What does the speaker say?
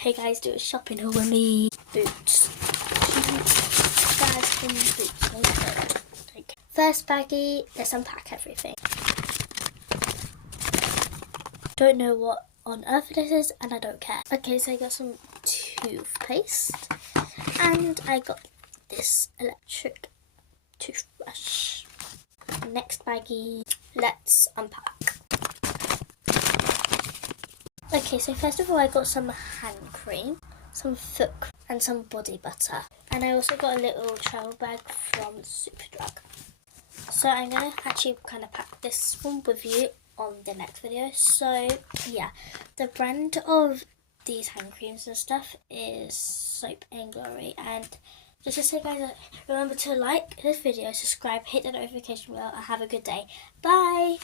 Hey guys, do a shopping haul with me. Boots. Guys, in boots. Okay. First baggie, let's unpack everything. Don't know what on earth this is and I don't care. Okay, so I got some toothpaste and I got this electric toothbrush. Next baggie, let's unpack. Okay, so first of all I got some hand cream, some foot cream and some body butter. And I also got a little travel bag from Superdrug. So I'm going to actually kind of pack this one with you on the next video. So yeah, the brand of these hand creams and stuff is Soap and Glory. And just to say guys, remember to like this video, subscribe, hit the notification bell and have a good day. Bye!